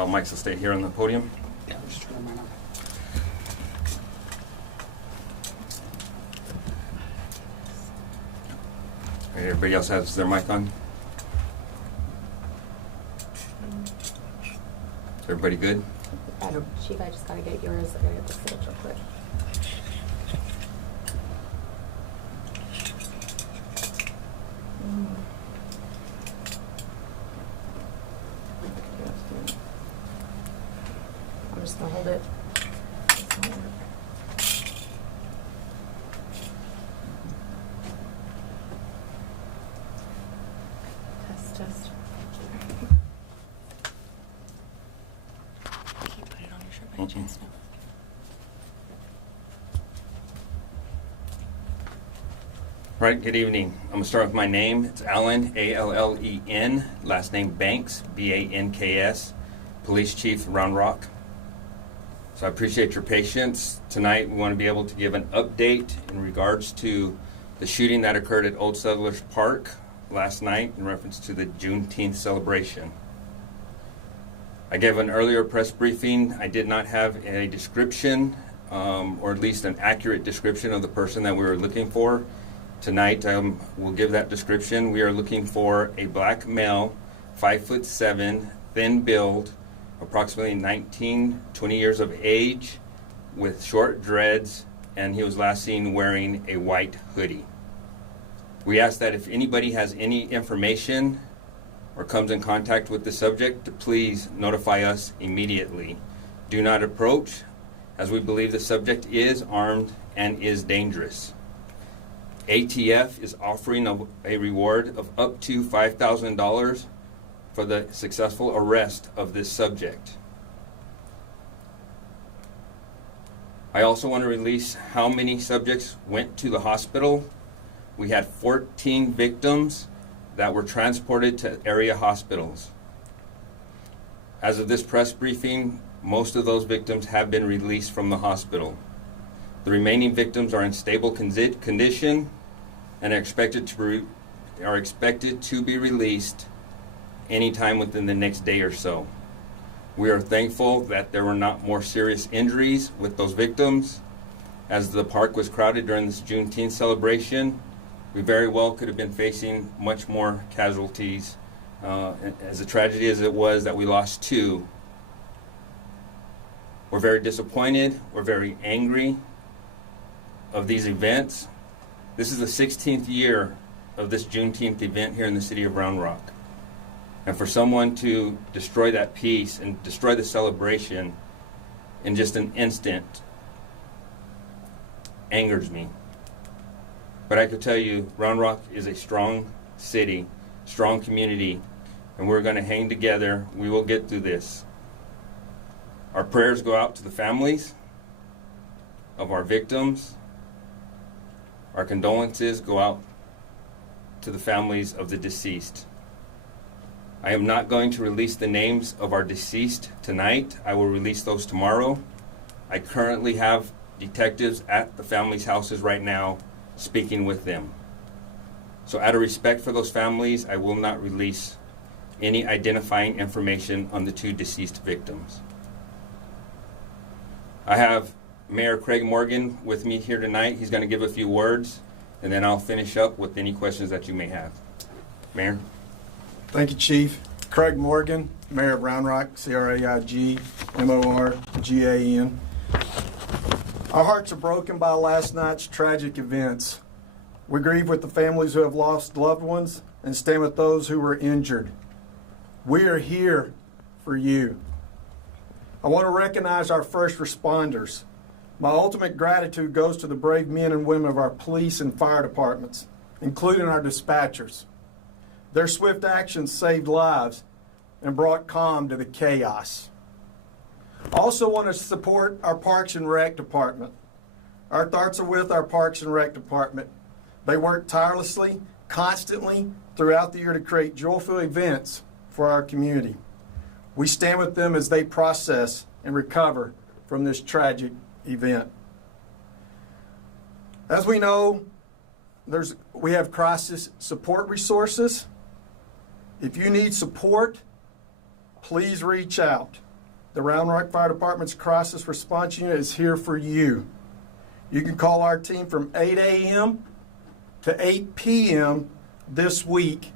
All mics will stay here on the podium. Yeah, just turn them right on. All right, everybody else has their mic on? Everybody good? Chief, I just gotta get yours. I gotta get the switch real quick. I'm just gonna hold it. Test. Can you put it on your shirt by chance now? All right, good evening. I'm going to start with my name. It's Allen, A-L-L-E-N, last name Banks, B-A-N-K-S, Police Chief, Round Rock. So I appreciate your patience. Tonight we want to be able to give an update in regards to the shooting that occurred at Old Settlers Park last night in reference to the Juneteenth celebration. I gave an earlier press briefing. I did not have a description, or at least an accurate description of the person that we were looking for. Tonight, we'll give that description. We are looking for a black male, 5'7", thin build, approximately 19, 20 years of age, with short dreads, and he was last seen wearing a white hoodie. We ask that if anybody has any information or comes in contact with the subject, to please notify us immediately. Do not approach, as we believe the subject is armed and is dangerous. ATF is offering a reward of up to $5,000 for the successful arrest of this subject. I also want to release how many subjects went to the hospital. We had 14 victims that were transported to area hospitals. As of this press briefing, most of those victims have been released from the hospital. The remaining victims are in stable condition and are expected to be released anytime within the next day or so. We are thankful that there were not more serious injuries with those victims. As the park was crowded during this Juneteenth celebration, we very well could have been facing much more casualties. As a tragedy as it was that we lost 2, we're very disappointed, we're very angry of these events. This is the 16th year of this Juneteenth event here in the city of Round Rock. And for someone to destroy that peace and destroy the celebration in just an instant angers me. But I could tell you, Round Rock is a strong city, strong community, and we're going to hang together. We will get through this. Our prayers go out to the families of our victims. Our condolences go out to the families of the deceased. I am not going to release the names of our deceased tonight. I will release those tomorrow. I currently have detectives at the families' houses right now speaking with them. So out of respect for those families, I will not release any identifying information on the 2 deceased victims. I have Mayor Craig Morgan with me here tonight. He's going to give a few words, and then I'll finish up with any questions that you may have. Mayor? Thank you, Chief. Craig Morgan, Mayor of Round Rock, C-R-A-I-G-M-O-R-G-A-N. Our hearts are broken by last night's tragic events. We grieve with the families who have lost loved ones and stand with those who were injured. We are here for you. I want to recognize our first responders. My ultimate gratitude goes to the brave men and women of our police and fire departments, including our dispatchers. Their swift actions saved lives and brought calm to the chaos. I also want to support our Parks and Rec department. Our thoughts are with our Parks and Rec department. They work tirelessly, constantly throughout the year to create joyful events for our community. We stand with them as they process and recover from this tragic event. As we know, we have crisis support resources. If you need support, please reach out. the Round Rock Fire Department's crisis response unit is here for you. You can call our team from 8 a.m. to 8 p.m. this week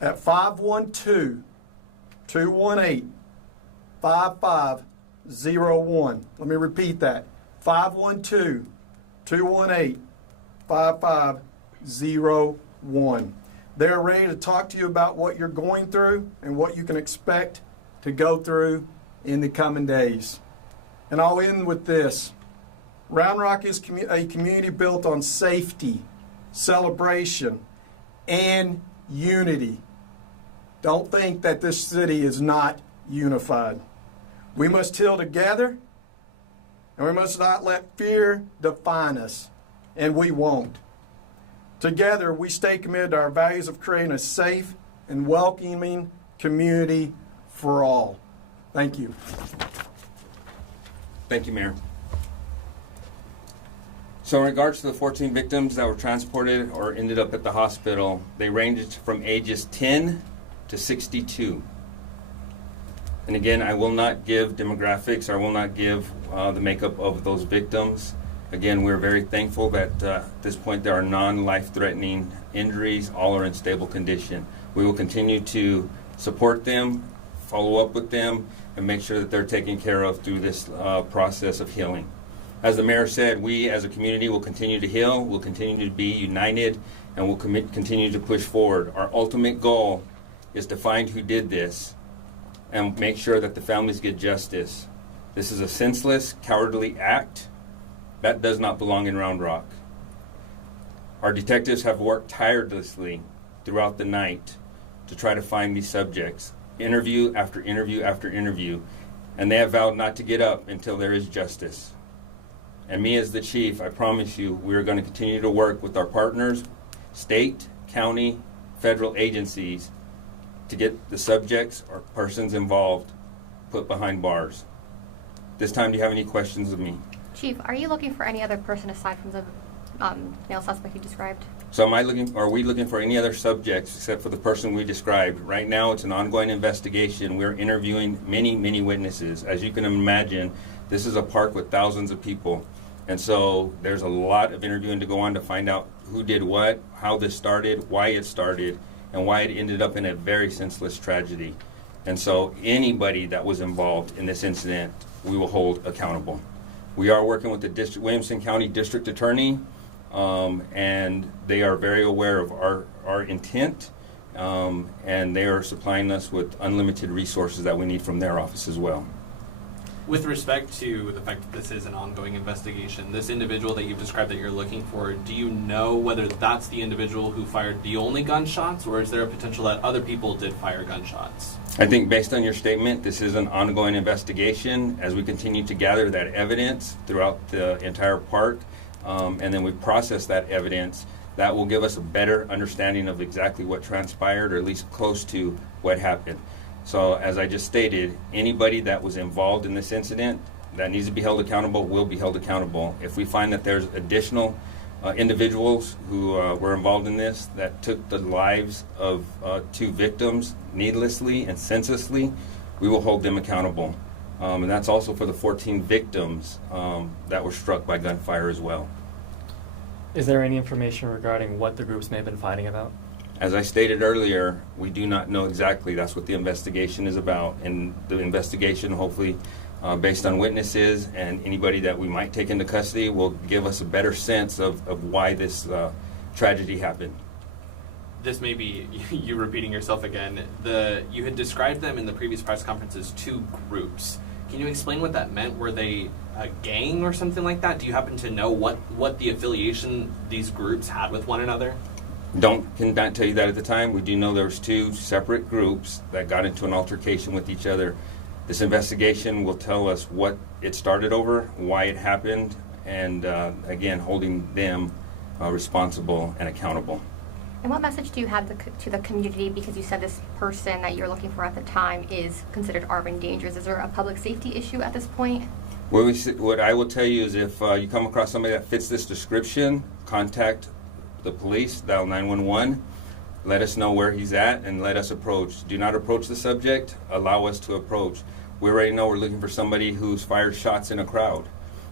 at 512-218-5501. Let me repeat that. 512-218-5501. They're ready to talk to you about what you're going through and what you can expect to go through in the coming days. And I'll end with this. Round Rock is a community built on safety, celebration, and unity. Don't think that this city is not unified. We must heal together, and we must not let fear define us, and we won't. Together, we stay committed to our values of creating a safe and welcoming community for all. Thank you. Thank you, Mayor. So in regards to the 14 victims that were transported or ended up at the hospital, they ranged from ages 10 to 62. And again, I will not give demographics, or I will not give the makeup of those victims. Again, we're very thankful that at this point there are non-life-threatening injuries. All are in stable condition. We will continue to support them, follow up with them, and make sure that they're taken care of through this process of healing. As the mayor said, we as a community will continue to heal, we'll continue to be united, and we'll continue to push forward. Our ultimate goal is to find who did this and make sure that the families get justice. This is a senseless, cowardly act that does not belong in Round Rock. Our detectives have worked tirelessly throughout the night to try to find these subjects, interview after interview after interview, and they have vowed not to get up until there is justice. And me as the chief, I promise you, we are going to continue to work with our partners, state, county, federal agencies, to get the subjects or persons involved put behind bars. This time, do you have any questions of me? Chief, are you looking for any other person aside from the male suspect you described? So are we looking for any other subjects except for the person we described? Right now, it's an ongoing investigation. We're interviewing many, many witnesses. As you can imagine, this is a park with thousands of people. And so there's a lot of interviewing to go on to find out who did what, how this started, why it started, and why it ended up in a very senseless tragedy. And so anybody that was involved in this incident, we will hold accountable. We are working with the Williamson County District Attorney, and they are very aware of our intent, and they are supplying us with unlimited resources that we need from their office as well. With respect to the fact that this is an ongoing investigation, this individual that you've described that you're looking for, do you know whether that's the individual who fired the only gunshots, or is there a potential that other people did fire gunshots? I think based on your statement, this is an ongoing investigation as we continue to gather that evidence throughout the entire park, and then we process that evidence. That will give us a better understanding of exactly what transpired, or at least close to what happened. So as I just stated, anybody that was involved in this incident that needs to be held accountable will be held accountable. If we find that there's additional individuals who were involved in this that took the lives of 2 victims needlessly and senselessly, we will hold them accountable. And that's also for the 14 victims that were struck by gunfire as well. Is there any information regarding what the groups may have been fighting about? As I stated earlier, we do not know exactly. That's what the investigation is about. And the investigation, hopefully, based on witnesses and anybody that we might take into custody, will give us a better sense of why this tragedy happened. This may be you repeating yourself again. You had described them in the previous press conference as 2 groups. Can you explain what that meant? Were they a gang or something like that? Do you happen to know what the affiliation these groups had with one another? Cannot tell you that at the time. We do know there was 2 separate groups that got into an altercation with each other. This investigation will tell us what it started over, why it happened, and again, holding them responsible and accountable. And what message do you have to the community, because you said this person that you're looking for at the time is considered armed and dangerous? Is there a public safety issue at this point? What I will tell you is if you come across somebody that fits this description, contact the police, dial 911, let us know where he's at, and let us approach. Do not approach the subject, allow us to approach. We already know we're looking for somebody who's fired shots in a crowd.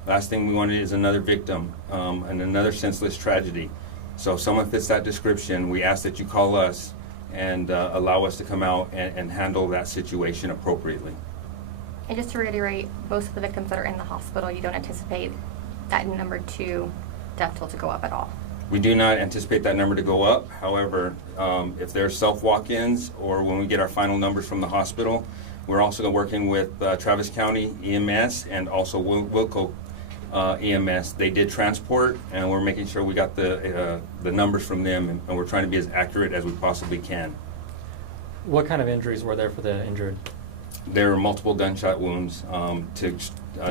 Last thing we wanted is another victim and another senseless tragedy. So if someone fits that description, we ask that you call us and allow us to come out and handle that situation appropriately. And just to reiterate, most of the victims that are in the hospital, you don't anticipate that number 2 death toll to go up at all? We do not anticipate that number to go up. However, if there's self-walk-ins or when we get our final numbers from the hospital, we're also working with Travis County EMS and also Wilco EMS. They did transport, and we're making sure we got the numbers from them, and we're trying to be as accurate as we possibly can. What kind of injuries were there for the injured? There were multiple gunshot wounds to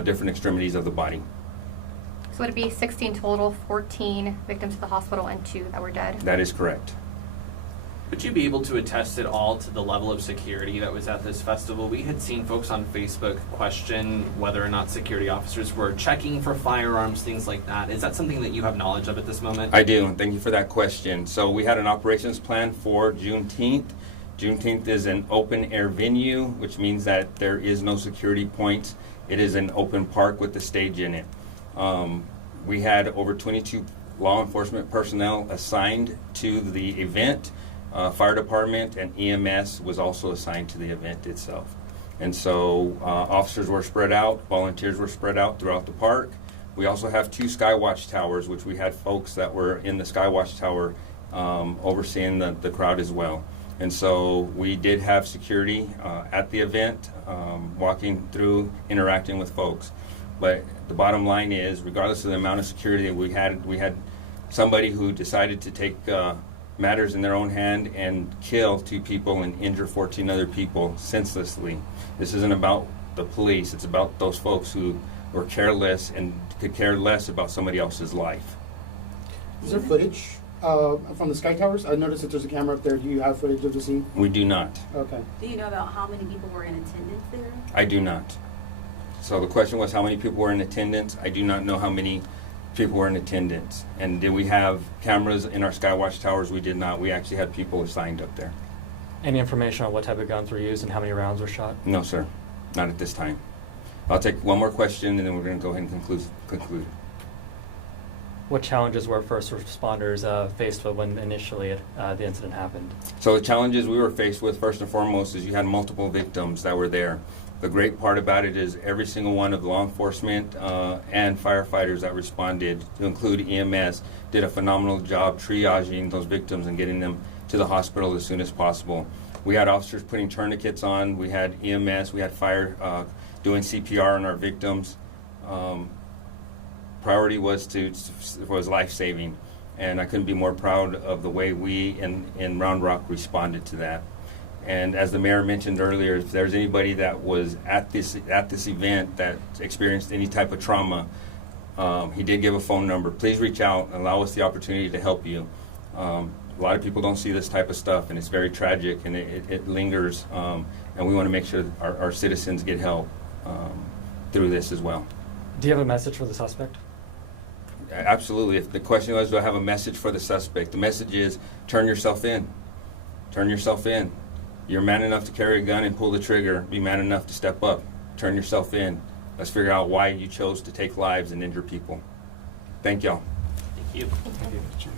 different extremities of the body. So would it be 16 total, 14 victims at the hospital and 2 that were dead? That is correct. Would you be able to attest at all to the level of security that was at this festival? We had seen folks on Facebook question whether or not security officers were checking for firearms, things like that. Is that something that you have knowledge of at this moment? I do, and thank you for that question. So we had an operations plan for Juneteenth. Juneteenth is an open-air venue, which means that there is no security points. It is an open park with the stage in it. We had over 22 law enforcement personnel assigned to the event. Fire department and EMS was also assigned to the event itself. And so officers were spread out, volunteers were spread out throughout the park. We also have 2 Skywatch towers, which we had folks that were in the Skywatch tower overseeing the crowd as well. And so we did have security at the event, walking through, interacting with folks. But the bottom line is, regardless of the amount of security that we had somebody who decided to take matters in their own hand and kill 2 people and injure 14 other people senselessly. This isn't about the police. It's about those folks who were careless and could care less about somebody else's life. Is there footage from the Sky Towers? I noticed that there's a camera up there. Do you have footage of the scene? We do not. Okay. Do you know about how many people were in attendance there? I do not. So the question was how many people were in attendance. I do not know how many people were in attendance. And did we have cameras in our Skywatch towers? We did not. We actually had people assigned up there. Any information on what type of guns were used and how many rounds were shot? No, sir. Not at this time. I'll take one more question and then we're going to go ahead and conclude. What challenges were first responders faced with when initially the incident happened? So the challenges we were faced with, first and foremost, is you had multiple victims that were there. The great part about it is every single one of law enforcement and firefighters that responded, to include EMS, did a phenomenal job triaging those victims and getting them to the hospital as soon as possible. We had officers putting tourniquets on. We had EMS. We had fire doing CPR on our victims. Priority was life-saving, and I couldn't be more proud of the way we in Round Rock responded to that. And as the mayor mentioned earlier, if there's anybody that was at this event that experienced any type of trauma, he did give a phone number. Please reach out and allow us the opportunity to help you. A lot of people don't see this type of stuff, and it's very tragic, and it lingers, and we want to make sure that our citizens get help through this as well. Do you have a message for the suspect? Absolutely. If the question was, do I have a message for the suspect? The message is, turn yourself in. Turn yourself in. You're man enough to carry a gun and pull the trigger. Be man enough to step up. Turn yourself in. Let's figure out why you chose to take lives and injure people. Thank y'all. Thank you. Thank you.